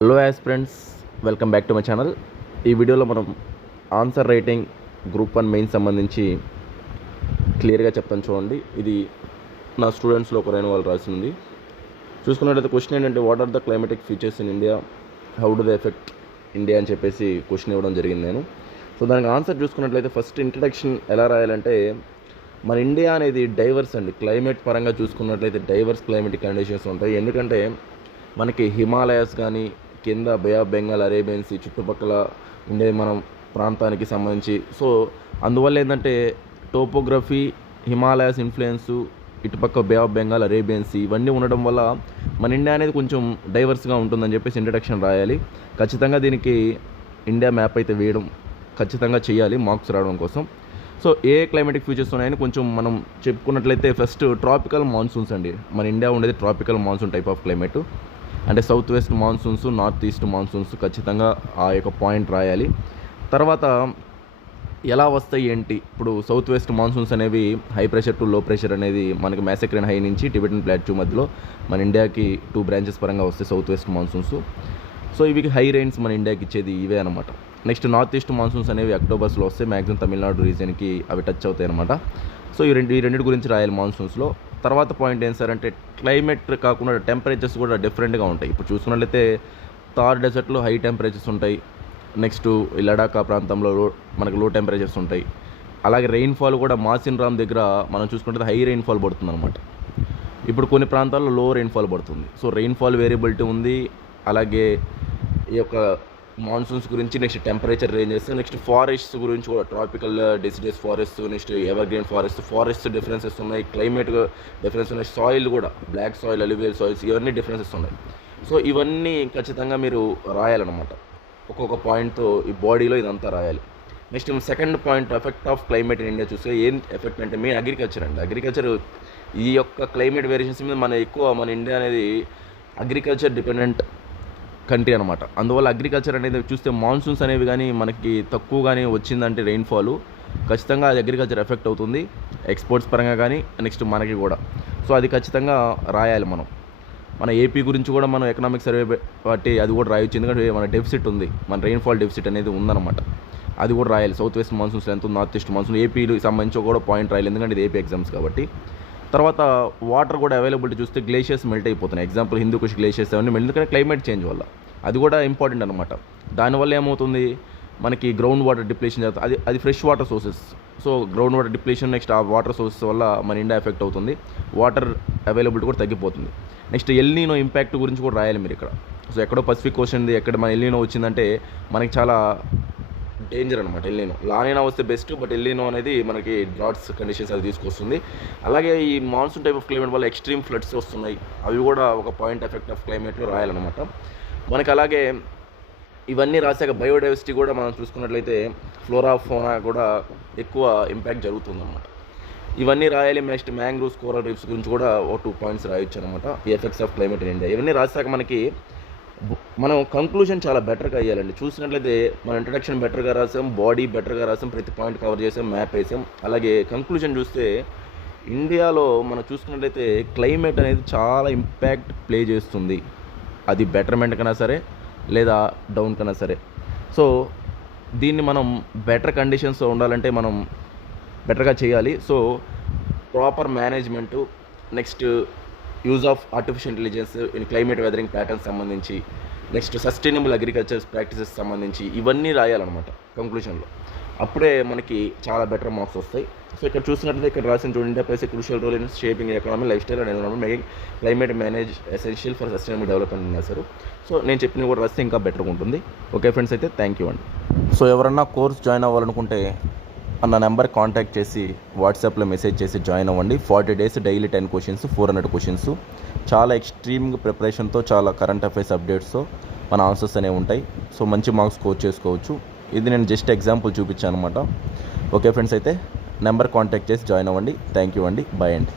Hello aspirants, welcome back to my channel. ఈ వీడియోలో మనం ఆన్సర్ రైటింగ్ గ్రూప్ 1 మెయిన్ సంబంధించి క్లియర్గా చెప్తాను చూడండి. ఇది నా స్టూడెంట్స్లో ఒకరైన వాళ్ళు రాసింది. చూసుకున్నట్లయితే క్వశ్చన్ ఏంటంటే, what are the climatic features in India, how do they effect India అని చెప్పేసి క్వశ్చన్ ఇవ్వడం జరిగింది నేను. సో దానికి ఆన్సర్ చూసుకున్నట్లయితే ఫస్ట్ ఇంట్రడక్షన్ ఎలా రాయాలంటే, మన ఇండియా అనేది డైవర్స్ అండి. క్లైమేట్ పరంగా చూసుకున్నట్లయితే డైవర్స్ క్లైమేటిక్ కండిషన్స్ ఉంటాయి. ఎందుకంటే మనకి హిమాలయాస్ కానీ, కింద బే ఆఫ్ బెంగాల్, అరేబియన్ సీ చుట్టుపక్కల ఉండే మనం ప్రాంతానికి సంబంధించి, సో అందువల్ల ఏంటంటే టోపోగ్రఫీ, హిమాలయాస్ ఇన్ఫ్లుయెన్సు, ఇటుపక్క బే ఆఫ్ బెంగాల్, అరేబియన్ సీ ఇవన్నీ ఉండడం వల్ల మన ఇండియా అనేది కొంచెం డైవర్స్గా ఉంటుందని చెప్పేసి ఇంట్రడక్షన్ రాయాలి. ఖచ్చితంగా దీనికి ఇండియా మ్యాప్ అయితే వేయడం ఖచ్చితంగా చేయాలి మార్క్స్ రావడం కోసం. సో ఏ క్లైమాటిక్ ఫీచర్స్ ఉన్నాయని కొంచెం మనం చెప్పుకున్నట్లయితే ఫస్ట్ ట్రాపికల్ మాన్సూన్స్ అండి. మన ఇండియా ఉండేది tropical monsoon type of climate. అంటే south west monsoons, north east monsoons ఖచ్చితంగా ఆ యొక్క పాయింట్ రాయాలి. తర్వాత ఎలా వస్తాయి ఏంటి, ఇప్పుడు సౌత్ వెస్ట్ మాన్సూన్స్ అనేవి హై ప్రెషర్ టు లో ప్రెషర్ అనేది మనకి మ్యాసెక్రేన్ హై నుంచి టిబెటన్ ప్లాట్యూ మధ్యలో మన ఇండియాకి 2 బ్రాంచెస్ పరంగా వస్తాయి సౌత్ వెస్ట్ మాన్సూన్స్. సో ఇవి హై రైన్స్ మన ఇండియాకి ఇచ్చేది ఇవే అనమాట. నెక్స్ట్ నార్త్ ఈస్ట్ మాన్సూన్స్ అనేవి అక్టోబర్స్లో వస్తాయి, మ్యాక్సిమం తమిళనాడు రీజియన్కి అవి టచ్ అవుతాయి అనమాట. సో ఈ రెండింటి గురించి రాయాలి మాన్సూన్స్లో. తర్వాత పాయింట్ ఏం సార్ అంటే, క్లైమేట్ కాకుండా టెంపరేచర్స్ కూడా డిఫరెంట్గా ఉంటాయి. ఇప్పుడు చూసుకున్నట్లయితే థార్ డెజర్ట్లో హై టెంపరేచర్స్ ఉంటాయి. నెక్స్ట్ లడాక్ ప్రాంతంలో మనకు లో టెంపరేచర్స్ ఉంటాయి. అలాగే రెయిన్ఫాల్ కూడా మాసిన్ రామ్ దగ్గర మనం చూసుకుంటే హై రెయిన్ఫాల్ పడుతుంది అనమాట. ఇప్పుడు కొన్ని ప్రాంతాల్లో లో రెయిన్ఫాల్ పడుతుంది. సో రెయిన్ఫాల్ వేరియబిలిటీ ఉంది. అలాగే ఈ యొక్క మాన్సూన్స్ గురించి, next temperature ranges, next forests గురించి కూడా tropical డెసిడస్ forest, next evergreen forest differences ఉన్నాయి. క్లైమేట్ డిఫరెన్స్ ఉన్నాయి. సాయిల్ కూడా బ్లాక్ సాయిల్, అలివియల్ సాయిల్స్ ఇవన్నీ డిఫరెన్సెస్ ఉన్నాయి. సో ఇవన్నీ ఖచ్చితంగా మీరు రాయాలన్నమాట. ఒక్కొక్క పాయింట్తో ఈ బాడీలో ఇదంతా రాయాలి. Next second point, effect of climate in India చూస్తే ఏం ఎఫెక్ట్ అంటే మెయిన్ అగ్రికల్చర్ అండి. అగ్రికల్చర్ ఈ యొక్క క్లైమేట్ వేరియేషన్స్ మీద మన ఇండియా అనేది అగ్రికల్చర్ డిపెండెంట్ కంట్రీ అనమాట. అందువల్ల అగ్రికల్చర్ అనేది చూస్తే మాన్సూన్స్ అనేవి కానీ మనకి తక్కువగానే వచ్చిందంటే రెయిన్ఫాల్ ఖచ్చితంగా అది అగ్రికల్చర్ ఎఫెక్ట్ అవుతుంది, ఎక్స్పోర్ట్స్ పరంగా కానీ నెక్స్ట్ మనకి కూడా. సో అది ఖచ్చితంగా రాయాలి మనం. మన ఏపీ గురించి కూడా మనం ఎకనామిక్ సర్వే బట్టి అది కూడా రాయొచ్చు. ఎందుకంటే మన డెఫిసిట్ ఉంది, మన రెయిన్ఫాల్ డెఫిసిట్ అనేది ఉందన్నమాట. అది కూడా రాయాలి. సౌత్ వెస్ట్ మాన్సూన్స్ ఎంత ఉంది, నార్త్ ఈస్ట్ మాన్సూన్, ఏపీకి సంబంధించి కూడా పాయింట్ రాయాలి. ఎందుకంటే ఇది ఏపీ ఎగ్జామ్స్ కాబట్టి. తర్వాత వాటర్ కూడా అవైలబిలిటీ చూస్తే గ్లేషియర్స్ మెల్ట్ అయిపోతున్నాయి. ఎగ్జాంపుల్ హిందూకుష్ గ్లేషియర్స్ అవన్నీ మెల్ట్, ఎందుకంటే క్లైమేట్ చేంజ్ వల్ల. అది కూడా ఇంపార్టెంట్ అనమాట. దానివల్ల ఏమవుతుంది, మనకి గ్రౌండ్ వాటర్ డిప్లేషన్ జరుగుతుంది. అది fresh water sources. So ground water depletion, next ఆ వాటర్ సోర్సెస్ వల్ల మన ఇండియా ఎఫెక్ట్ అవుతుంది. వాటర్ అవైలబిలిటీ కూడా తగ్గిపోతుంది. నెక్స్ట్ ఎల్నీనో ఇంపాక్ట్ గురించి కూడా రాయాలి మీరు ఇక్కడ. సో ఎక్కడో పసిఫిక్ ఓషన్ ఉంది, ఎక్కడ మన ఎల్నీనో వచ్చిందంటే మనకి చాలా డేంజర్ అనమాట. ఎల్నీనో లానీనా వస్తే బెస్ట్, బట్ ఎల్నీనో అనేది మనకి డ్రాట్స్ కండిషన్స్ అది తీసుకొస్తుంది. అలాగే ఈ మాన్సూన్ టైప్ ఆఫ్ క్లైమేట్ వల్ల ఎక్స్ట్రీమ్ ఫ్లడ్స్ వస్తున్నాయి. అవి కూడా ఒక పాయింట్ ఎఫెక్ట్ ఆఫ్ క్లైమేట్లో రాయాలన్నమాట మనకి. అలాగే ఇవన్నీ రాసాక బయోడైవర్సిటీ కూడా మనం చూసుకున్నట్లయితే ఫ్లోరా ఫోనా కూడా ఎక్కువ ఇంపాక్ట్ జరుగుతుందన్నమాట. ఇవన్నీ రాయాలి. నెక్స్ట్ మ్యాంగ్రూవ్స్, కోరల్ రీఫ్స్ గురించి కూడా ఒక 2 పాయింట్స్ రాయొచ్చు అనమాట. ఈ effects of climate in India. ఇవన్నీ రాసాక మనకి మనం కంక్లూజన్ చాలా బెటర్గా అయ్యాలండి. చూసినట్లయితే మన ఇంట్రడక్షన్ బెటర్గా రాసాం, బాడీ బెటర్గా రాసాం, ప్రతి పాయింట్ కవర్ చేసాం, మ్యాప్ వేసాం. అలాగే కంక్లూజన్ చూస్తే ఇండియాలో మనం చూసుకున్నట్లయితే క్లైమేట్ అనేది చాలా ఇంపాక్ట్ ప్లే చేస్తుంది. అది బెటర్మెంట్ కన్నా సరే లేదా డౌన్ కన్నా సరే. సో దీన్ని మనం బెటర్ కండిషన్స్లో ఉండాలంటే మనం బెటర్గా చేయాలి. So proper management, next use of artificial intelligence in climate weathering patterns సంబంధించి, నెక్స్ట్ సస్టైనబుల్ అగ్రికల్చర్ ప్రాక్టీసెస్ సంబంధించి ఇవన్నీ రాయాలన్నమాట కంక్లూషన్లో. అప్పుడే మనకి చాలా బెటర్ మార్క్స్ వస్తాయి. సో ఇక్కడ చూసినట్లయితే ఇక్కడ రాసిన చూడండి, India plays crucial role in shaping economy, lifestyle and environment, making climate manage essential for sustainable development అని రాశారు. సో నేను చెప్పినవి కూడా రాస్తే ఇంకా బెటర్గా ఉంటుంది. ఓకే ఫ్రెండ్స్, అయితే థ్యాంక్ యూ అండి. సో ఎవరన్నా కోర్స్ జాయిన్ అవ్వాలనుకుంటే నా నెంబర్ కాంటాక్ట్ చేసి వాట్సాప్లో మెసేజ్ చేసి జాయిన్ అవ్వండి. 40 days డైలీ 10 questions, 400 questions. చాలా ఎక్స్ట్రీమ్గా ప్రిపరేషన్తో, చాలా కరెంట్ అఫైర్స్ అప్డేట్స్తో మన ఆన్సర్స్ అనేవి ఉంటాయి. సో మంచి మార్క్స్ స్కోర్ చేసుకోవచ్చు. ఇది నేను జస్ట్ ఎగ్జాంపుల్ చూపించాను అనమాట. ఓకే ఫ్రెండ్స్, అయితే నెంబర్ కాంటాక్ట్ చేసి జాయిన్ అవ్వండి. థ్యాంక్ యూ అండి. బాయ్ అండి.